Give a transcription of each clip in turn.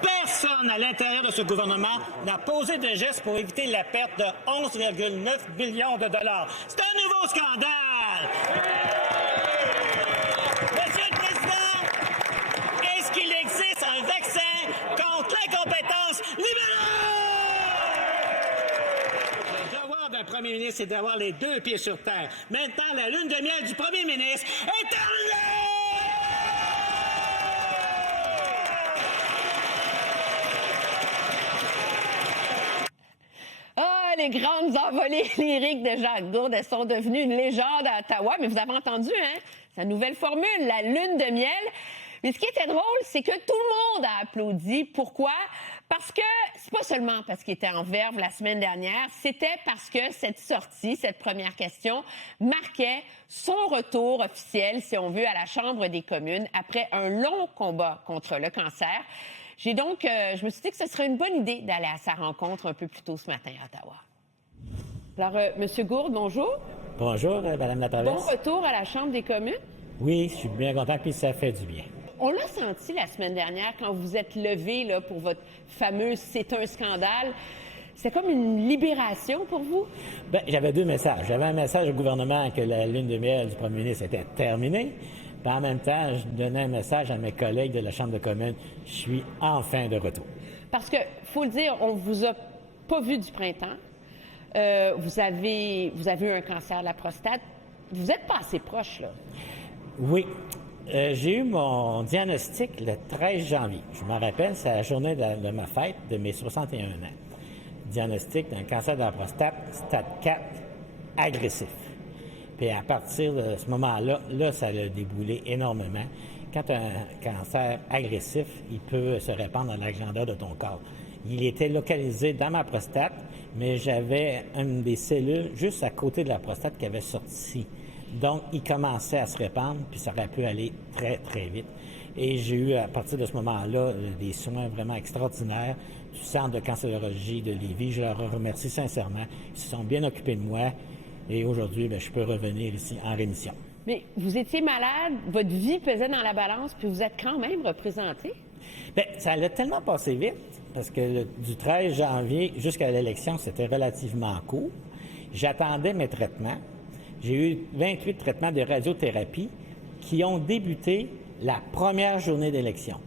Personne à l'intérieur de ce gouvernement n'a posé de gestes pour éviter la perte de 11,9 billions de dollars. C'est un nouveau scandale! Monsieur le Président, est-ce qu'il existe un vaccin contre l'incompétence libérale? Le devoir d'un premier ministre, c'est d'avoir les deux pieds sur terre. Maintenant, la lune de miel du premier ministre est terminée! Les grandes envolées lyriques de Jacques Gourde, elles sont devenues une légende à Ottawa. Mais vous avez entendu, hein, sa nouvelle formule, la lune de miel. Mais ce qui était drôle, c'est que tout le monde a applaudi. Pourquoi? Parce que c'est pas seulement parce qu'il était en verve la semaine dernière, c'était parce que cette sortie, cette première question, marquait son retour officiel, si on veut, à la Chambre des communes après un long combat contre le cancer. J'ai donc, je me suis dit que ce serait une bonne idée d'aller à sa rencontre un peu plus tôt ce matin à Ottawa. Alors, M. Gourde, bonjour. Bonjour, Mme la Bon retour à la Chambre des communes. Oui, je suis bien content, puis ça fait du bien. On l'a senti la semaine dernière quand vous êtes levé là, pour votre fameuse « c'est un scandale ». C'est comme une libération pour vous? Bien, j'avais deux messages. J'avais un message au gouvernement que la lune de miel du premier ministre était terminée. Puis en même temps, je donnais un message à mes collègues de la Chambre de communes. Je suis enfin de retour. Parce que, faut le dire, on vous a pas vu du printemps. Vous avez eu un cancer de la prostate. Vous êtes pas assez proche, là. Oui. J'ai eu mon diagnostic le 13 janvier. Je me rappelle, c'est la journée de ma fête de mes 61 ans. Diagnostic d'un cancer de la prostate, stade 4, agressif. Puis à partir de ce moment-là, ça a déboulé énormément. Quand un cancer agressif, il peut se répandre dans la grandeur de ton corps. Il était localisé dans ma prostate, mais j'avais une des cellules juste à côté de la prostate qui avait sorti. Donc, il commençait à se répandre, puis ça aurait pu aller très, très vite. Et j'ai eu, à partir de ce moment-là, des soins vraiment extraordinaires du Centre de cancérologie de Lévis. Je leur remercie sincèrement. Ils se sont bien occupés de moi. Et aujourd'hui, je peux revenir ici en rémission. Mais vous étiez malade, votre vie pesait dans la balance, puis vous êtes quand même représenté? Bien, ça allait tellement passé vite, parce que du 13 janvier jusqu'à l'élection, c'était relativement court. J'attendais mes traitements. J'ai eu 28 traitements de radiothérapie qui ont débuté la première journée d'élection.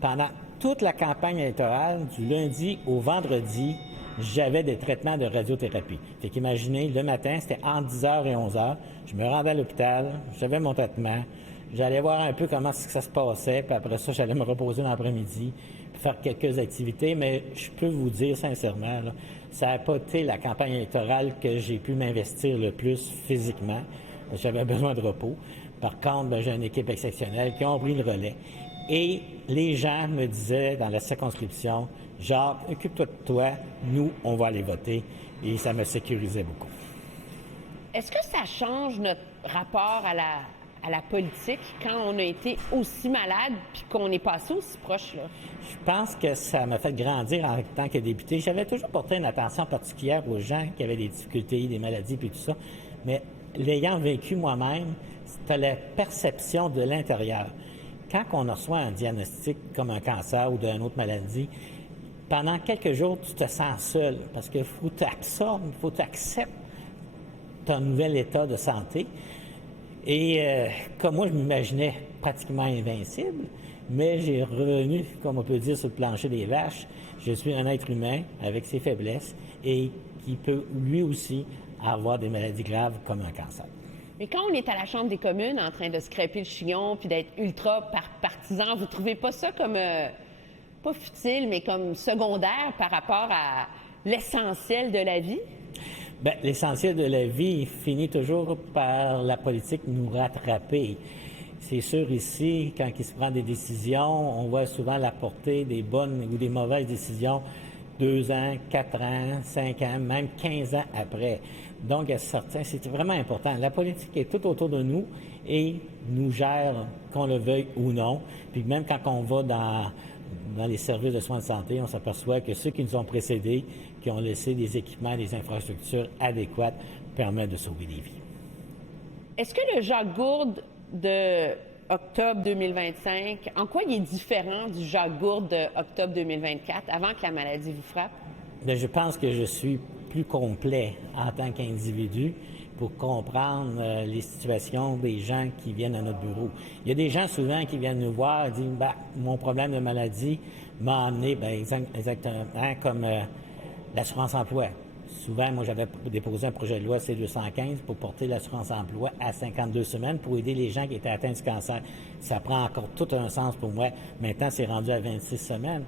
Pendant toute la campagne électorale, du lundi au vendredi, j'avais des traitements de radiothérapie. Fait qu'imaginez, le matin, c'était entre 10h et 11h. Je me rendais à l'hôpital, j'avais mon traitement, j'allais voir un peu comment ça se passait, puis après ça, j'allais me reposer dans l'après-midi, puis faire quelques activités, mais je peux vous dire sincèrement, là, ça n'a pas été la campagne électorale que j'ai pu m'investir le plus physiquement. J'avais besoin de repos. Par contre, j'ai une équipe exceptionnelle qui ont pris le relais. Et les gens me disaient dans la circonscription, genre, occupe-toi de toi, nous, on va aller voter. Et ça me sécurisait beaucoup. Est-ce que ça change notre rapport à la politique quand on a été aussi malade puis qu'on est passé aussi proche, là? Je pense que ça m'a fait grandir en tant que député. J'avais toujours porté une attention particulière aux gens qui avaient des difficultés, des maladies puis tout ça. Mais l'ayant vécu moi-même, c'était la perception de l'intérieur. Quand on reçoit un diagnostic comme un cancer ou d'une autre maladie, pendant quelques jours, tu te sens seul parce qu'il faut que tu absorbes, il faut que tu acceptes ton nouvel état de santé. Et comme moi, je m'imaginais pratiquement invincible, mais j'ai revenu, comme on peut dire, sur le plancher des vaches. Je suis un être humain avec ses faiblesses et qui peut lui aussi avoir des maladies graves comme un cancer. Mais quand on est à la Chambre des communes en train de se crêper le chignon puis d'être ultra partisan, vous trouvez pas ça comme, pas futile, mais comme secondaire par rapport à l'essentiel de la vie? Bien, l'essentiel de la vie finit toujours par la politique nous rattraper. C'est sûr, ici, quand il se prend des décisions, on voit souvent la portée des bonnes ou des mauvaises décisions 2 ans, 4 ans, 5 ans, même 15 ans après. Donc, c'est vraiment important. La politique est tout autour de nous et nous gère, qu'on le veuille ou non. Puis même quand on va dans les services de soins de santé, on s'aperçoit que ceux qui nous ont précédés, qui ont laissé des équipements, des infrastructures adéquates, permettent de sauver des vies. Est-ce que le Jacques Gourde de octobre 2025, en quoi il est différent du Jacques Gourde d'octobre 2024, avant que la maladie vous frappe? Bien, je pense que je suis plus complet en tant qu'individu pour comprendre les situations des gens qui viennent à notre bureau. Il y a des gens souvent qui viennent nous voir et disent ben, mon problème de maladie m'a amené, exactement comme l'assurance-emploi. Souvent, moi, j'avais déposé un projet de loi C-215 pour porter l'assurance-emploi à 52 semaines pour aider les gens qui étaient atteints du cancer. Ça prend encore tout un sens pour moi. Maintenant, c'est rendu à 26 semaines.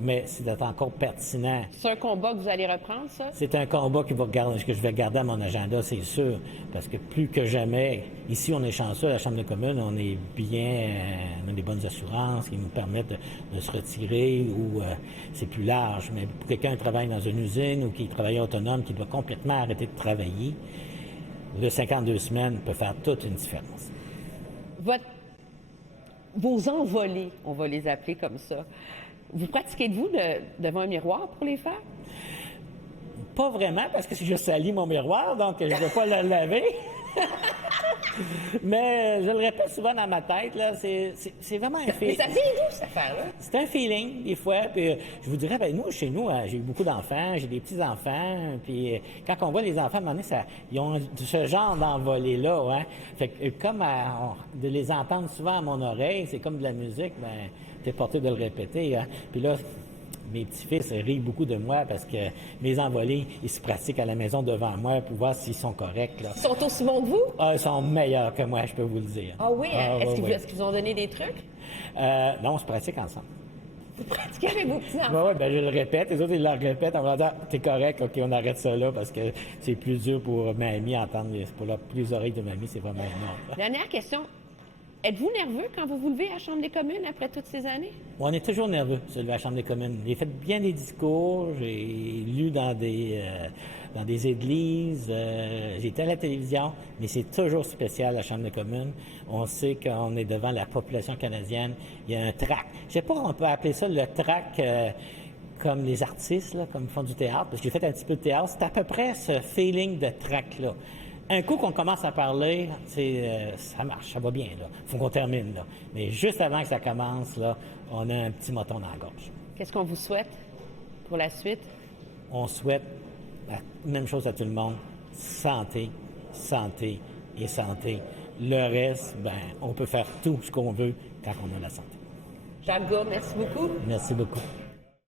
Mais c'est encore pertinent. C'est un combat que vous allez reprendre, ça? C'est un combat que je vais garder à mon agenda, c'est sûr. Parce que plus que jamais, ici, on est chanceux, à la Chambre des communes, on est bien, on a des bonnes assurances qui nous permettent de se retirer ou c'est plus large. Mais pour quelqu'un qui travaille dans une usine ou qui travaille autonome, qui doit complètement arrêter de travailler, le 52 semaines peut faire toute une différence. Vos envolées, on va les appeler comme ça, vous pratiquez-vous devant un miroir pour les faire? Pas vraiment, parce que je salis mon miroir, donc je ne vais pas le laver. Mais je le répète souvent dans ma tête, là, c'est vraiment un feeling. Mais ça vient d'où, cette affaire-là? C'est un feeling, des fois. Puis, je vous dirais, chez nous, j'ai eu beaucoup d'enfants, j'ai des petits-enfants. Puis, quand on voit les enfants, à un moment donné, ils ont ce genre d'envolée-là. Hein? Fait que, comme de les entendre souvent à mon oreille, c'est comme de la musique, t'es porté de le répéter. Hein? Puis là, mes petits-fils rient beaucoup de moi parce que mes envolées, ils se pratiquent à la maison devant moi pour voir s'ils sont corrects. Là. Ils sont aussi bons que vous? Ah, ils sont meilleurs que moi, je peux vous le dire. Ah oui? Est-ce qu'ils vous ont donné des trucs? Non, on se pratique ensemble. Vous pratiquez avec vos petits-enfants? Oui, je le répète. Les autres, ils le répètent en me disant « T'es correct, OK, on arrête ça là parce que c'est plus dur pour mamie entendre. Pour les oreilles de mamie, c'est vraiment énorme. » Dernière question. Êtes-vous nerveux quand vous vous levez à la Chambre des communes après toutes ces années? On est toujours nerveux, se lever à la Chambre des communes. J'ai fait bien des discours, j'ai lu dans des églises, j'ai été à la télévision, mais c'est toujours spécial, la Chambre des communes. On sait qu'on est devant la population canadienne. Il y a un trac. Je sais pas, on peut appeler ça le trac comme les artistes, là, comme ils font du théâtre, parce que j'ai fait un petit peu de théâtre. C'est à peu près ce feeling de trac-là. Un coup qu'on commence à parler, ça marche, ça va bien, là. Faut qu'on termine, là. Mais juste avant que ça commence, là, on a un petit moton dans la gorge. Qu'est-ce qu'on vous souhaite pour la suite? On souhaite la même chose à tout le monde. Santé, santé et santé. Le reste, on peut faire tout ce qu'on veut quand on a la santé. Jacques Gourde, merci beaucoup. Merci beaucoup.